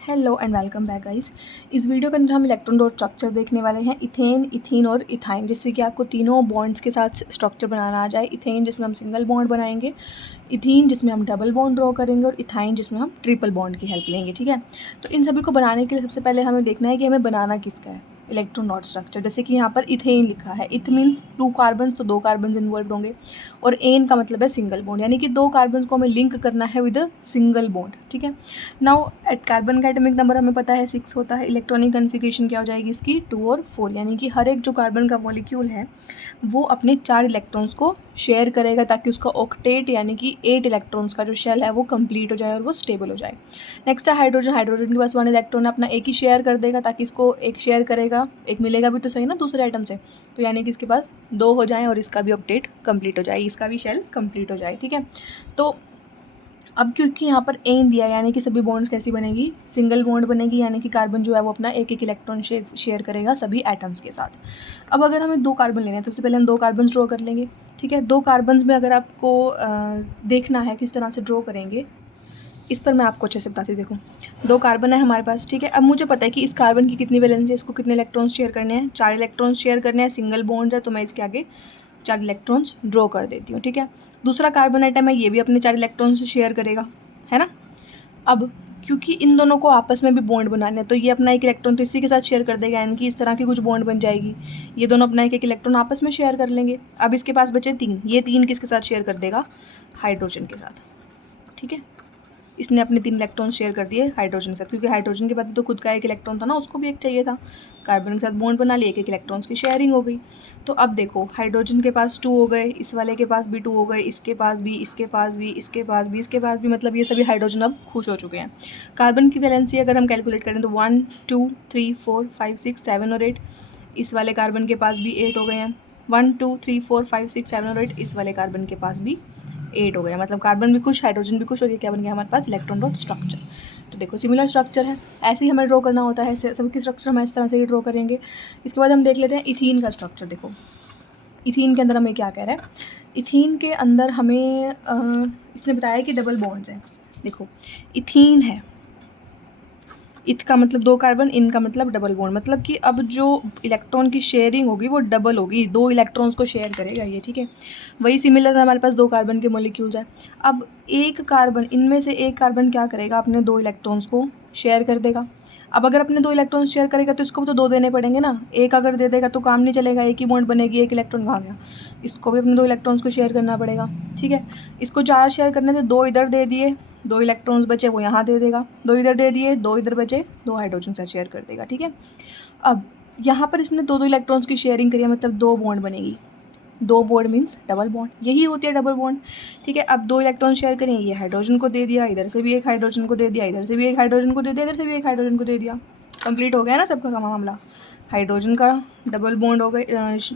Hello and welcome back guys. इस video के अंदर हम इलेक्ट्रॉन डॉट स्ट्रक्चर देखने वाले हैं, इथेन, इथीन और इथाइन, जिससे कि आपको तीनों बॉन्ड्स के साथ स्ट्रक्चर बनाना आ जाए। इथेन जिसमें हम सिंगल बॉन्ड बनाएंगे, इथीन जिसमें हम डबल बॉन्ड ड्रॉ करेंगे और इथाइन जिसमें हम ट्रिपल बॉन्ड की हेल्प लेंगे। ठीक है, तो इन सभी को बनाने के लिए सबसे पहले हमें देखना है कि हमें बनाना किसका है इलेक्ट्रॉन डॉट स्ट्रक्चर। जैसे कि यहाँ पर इथेन लिखा है, इथ मीन्स 2 कार्बन्स, तो 2 कार्बन्स इन्वॉल्व होंगे, और एन का मतलब है सिंगल बॉन्ड, यानी कि 2 कार्बन्स को हमें लिंक करना है विद सिंगल बॉन्ड। ठीक है, नाउ एट कार्बन का एटॉमिक नंबर हमें पता है 6 होता है। इलेक्ट्रॉनिक कन्फिग्रेशन क्या हो जाएगी इसकी, 2 और 4, यानी कि हर एक जो कार्बन का मॉलिक्यूल है वो अपने 4 इलेक्ट्रॉन्स को शेयर करेगा ताकि उसका ऑक्टेट यानी कि 8 इलेक्ट्रॉन्स का जो शेल है वो कंप्लीट हो जाए और वो स्टेबल हो जाए। नेक्स्ट है हाइड्रोजन। हाइड्रोजन के पास 1 इलेक्ट्रॉन अपना एक ही शेयर कर देगा ताकि इसको एक शेयर करेगा, एक मिलेगा भी तो सही ना दूसरे आइटम से, तो यानी कि इसके पास 2 हो जाए और इसका भी ऑक्टेट कंप्लीट हो जाए, इसका भी शेल कंप्लीट हो जाए। ठीक है, तो अब क्योंकि यहाँ पर एन दिया है यानी कि सभी बॉन्ड्स कैसी बनेगी, सिंगल बॉन्ड बनेगी, यानी कि कार्बन जो है वो अपना एक एक इलेक्ट्रॉन शेयर करेगा सभी एटम्स के साथ। अब अगर हमें 2 कार्बन लेने हैं, सबसे पहले हम 2 कार्बन ड्रॉ कर लेंगे। ठीक है, 2 कार्बन्स में अगर आपको देखना है किस तरह से ड्रॉ करेंगे, इस पर मैं आपको अच्छे से बताती हूँ। देखो 2 कार्बन है हमारे पास। ठीक है, अब मुझे पता है कि इस कार्बन की कितनी वैलेंस है, इसको कितने इलेक्ट्रॉन्स शेयर करने हैं, 4 इलेक्ट्रॉन्स शेयर करने हैं, सिंगल बॉन्ड है तो मैं इसके आगे 4 इलेक्ट्रॉन्स ड्रॉ कर देती हूँ। ठीक है, दूसरा कार्बन आइटम है, ये भी अपने 4 इलेक्ट्रॉन्स शेयर करेगा, है ना। अब क्योंकि इन दोनों को आपस में भी बॉन्ड बनाने हैं तो ये अपना एक इलेक्ट्रॉन तो इसी के साथ शेयर कर देगा, यानी कि इस तरह की कुछ बॉन्ड बन जाएगी। ये दोनों अपना एक एक इलेक्ट्रॉन आपस में शेयर कर लेंगे। अब इसके पास बचे 3, ये 3 किसके साथ शेयर कर देगा, हाइड्रोजन के साथ। ठीक है, इसने अपने 3 इलेक्ट्रॉन शेयर कर दिए हाइड्रोजन के साथ, क्योंकि हाइड्रोजन के बाद तो खुद का एक इलेक्ट्रॉन था ना, उसको भी एक चाहिए था। कार्बन के साथ बॉन्ड बना लिए, एक एक इलेक्ट्रॉन्स की शेयरिंग हो गई। तो अब देखो हाइड्रोजन के पास 2 हो गए, इस वाले के पास भी 2 हो गए, इसके पास भी, इसके पास भी, इसके पास भी, इसके पास भी, मतलब ये सभी हाइड्रोजन अब खुश हो चुके हैं। कार्बन की वैलेंसी अगर हम कैलकुलेट करें तो 1 2 3 4 5 6 7 और 8, इस वाले कार्बन के पास भी 8 हो गए हैं। 1 2 3 4 5 6 7 और 8, इस वाले कार्बन के पास भी 8 हो गया, मतलब कार्बन भी खुश, हाइड्रोजन भी खुश, और ये क्या बन गया हमारे पास, इलेक्ट्रॉन डॉट स्ट्रक्चर। तो देखो सिमिलर स्ट्रक्चर है, ऐसे ही हमें ड्रॉ करना होता है, सबकी स्ट्रक्चर हम इस तरह से ही ड्रॉ करेंगे। इसके बाद हम देख लेते हैं इथीन का स्ट्रक्चर। देखो इथीन के अंदर हमें क्या कह रहा है, इथीन के अंदर हमें इसने बताया कि डबल बॉन्ड्स हैं। देखो इथीन है, इथ का मतलब 2 कार्बन, इन का मतलब डबल बॉन्ड, मतलब कि अब जो इलेक्ट्रॉन की शेयरिंग होगी वो डबल होगी, 2 इलेक्ट्रॉन्स को शेयर करेगा ये। ठीक है, वही सिमिलर हमारे पास 2 कार्बन के मॉलिक्यूल्स हैं। अब एक कार्बन, इनमें से एक कार्बन क्या करेगा, अपने 2 इलेक्ट्रॉन्स को शेयर कर देगा। अब अगर अपने 2 इलेक्ट्रॉन्स शेयर करेगा तो इसको भी तो 2 देने पड़ेंगे ना, एक अगर दे देगा तो काम नहीं चलेगा, एक ही बॉन्ड बनेगी, एक इलेक्ट्रॉन कहाँ गया, इसको भी अपने 2 इलेक्ट्रॉन्स को शेयर करना पड़ेगा। ठीक है, इसको 4 शेयर करने तो 2 इधर दे दिए, 2 इलेक्ट्रॉन्स बचे वो यहाँ दे देगा, 2 इधर दे दिए, 2 इधर बचे, 2 हाइड्रोजन से शेयर कर देगा। ठीक है, अब यहाँ पर इसने 2 इलेक्ट्रॉन्स की शेयरिंग करी है, मतलब 2 बॉन्ड बनेगी, 2 बॉन्ड मीन्स डबल बॉन्ड, यही होती है डबल बॉन्ड। ठीक है, अब 2 इलेक्ट्रॉन शेयर करें, ये हाइड्रोजन को दे दिया, इधर से भी एक हाइड्रोजन को दे दिया, इधर से भी एक हाइड्रोजन को दे दिया, इधर से भी एक हाइड्रोजन को दे दिया, कंप्लीट हो गया ना सबका मामला। हाइड्रोजन का डबल बॉन्ड हो गए,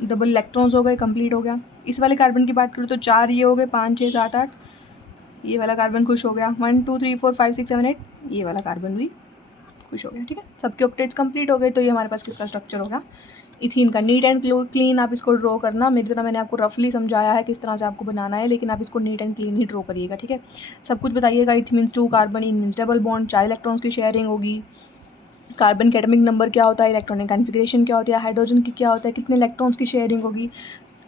डबल इलेक्ट्रॉन्स हो गए, कंप्लीट हो गया। इस वाले कार्बन की बात करूँ तो 4 ये हो गए, 5 6 7 8, ये वाला कार्बन खुश हो गया, 1 2 3 4 5 6 7 8, ये वाला कार्बन भी खुश हो गया। ठीक है, सबके ऑक्टेट्स कंप्लीट हो गए, तो ये हमारे पास किसका स्ट्रक्चर होगा, इथीन का। नीट एंड क्लीन आप इसको ड्रॉ करना, मेरी तरह मैंने आपको रफली समझाया है किस तरह से आपको बनाना है, लेकिन आप इसको neat and clean he draw करिएगा। ठीक है, सब कुछ बताइएगा, इथ मीन्स 2 कार्बन, इन मीन्स डबल बॉन्ड, 4 इलेक्ट्रॉन्स की शेयरिंग होगी, कार्बन का एटॉमिक नंबर क्या होता है, इलेक्ट्रॉनिक कॉन्फ़िगरेशन क्या होता है, हाइड्रोजन की क्या होता है, कितने इलेक्ट्रॉन्स की शेयरिंग होगी,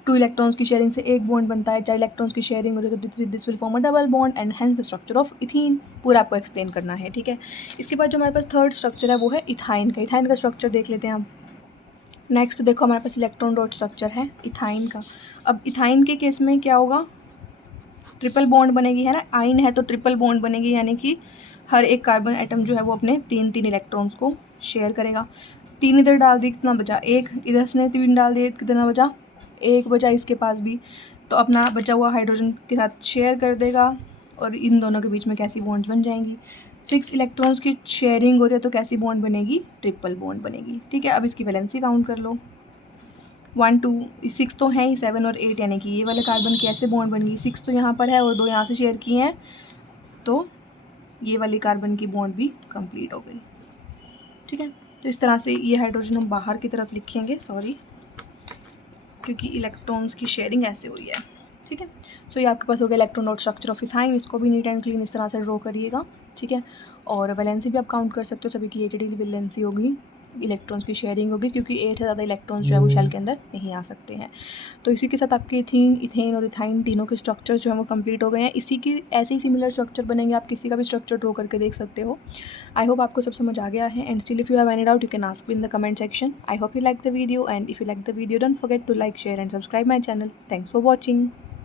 2 इलेक्ट्रॉन्स की शेयरिंग से एक बॉन्ड बनता है, 4 इलेक्ट्रॉन्स की शेयरिंग हो रही है तो this will form a double bond and hence the structure of ethene, पूरा आपको एक्सप्लेन करना है। ठीक है, इसके बाद जो हमारे पास थर्ड स्ट्रक्चर है वो है इथाइन का। इथाइन का स्ट्रक्चर देख लेते हैं अब। नेक्स्ट देखो हमारे पास इलेक्ट्रॉन डॉट स्ट्रक्चर है इथाइन का। अब इथाइन के केस में क्या होगा, ट्रिपल बॉन्ड बनेगी, है ना, आइन है तो ट्रिपल बॉन्ड बनेगी, यानी कि हर एक कार्बन एटम जो है वो अपने 3 इलेक्ट्रॉन्स को शेयर करेगा। 3 इधर डाल दिए, कितना बचा, एक इधर से 3 डाल दिए, कितना बचा, एक बचा इसके पास भी, तो अपना बचा हुआ हाइड्रोजन के साथ शेयर कर देगा, और इन दोनों के बीच में कैसी बॉन्ड्स बन जाएंगी, 6 इलेक्ट्रॉन्स की शेयरिंग हो रही है तो कैसी बॉन्ड बनेगी, ट्रिपल बॉन्ड बनेगी। ठीक है, अब इसकी वैलेंसी काउंट कर लो, 1 2 6 तो हैं ही, 7 और 8, यानी कि ये वाले कार्बन की ऐसे बॉन्ड बन गई, 6 तो यहाँ पर है और 2 यहाँ से शेयर किए हैं, तो ये वाली कार्बन की बॉन्ड भी कंप्लीट हो गई। ठीक है, तो इस तरह से ये हाइड्रोजन हम बाहर की तरफ लिखेंगे, सॉरी, क्योंकि इलेक्ट्रॉन्स की शेयरिंग ऐसे हुई है। ठीक है। सो ये आपके पास हो गया electron dot structure of ethyne. इसको भी नीट एंड क्लीन इस तरह से ड्रॉ करिएगा, ठीक है। और वैलेंसी भी आप काउंट कर सकते हो, सभी की एच वैलेंसी होगी, इलेक्ट्रॉन्स की शेयरिंग होगी, क्योंकि 8 से ज़्यादा इलेक्ट्रॉन्स जो है वो शेल के अंदर नहीं आ सकते हैं। तो इसी के साथ आपके इथेन और इथाइन तीनों के स्ट्रक्चर्स जो है वो कंप्लीट हो गए हैं। इसी की ऐसे ही सिमिलर स्ट्रक्चर बनेंगे, आप किसी का भी स्ट्रक्चर ड्रॉ करके देख सकते हो। आई होप आपको सब समझ आ गया है, and still if you have any doubt you can ask in the comment section. I hope you like the video, and if you like the video don't forget to like, share and subscribe my channel. Thanks for watching.